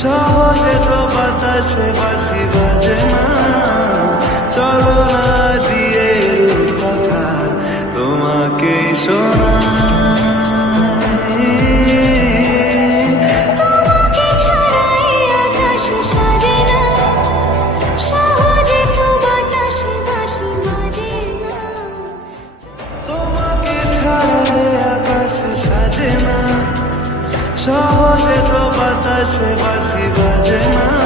সহজে তো বাতাসে বাঁশি বাজে না। চলো না দিয়ে কথা তোমাকে শোনা। তোমাকে ছাড়াই আকাশ সাজে না, সহজে তো বাতাসে বাঁশি বাজে না। তোমাকে ছাড়াই আকাশ সাজে না, সহজে তো বাতাসে বাঁশি বাজে না।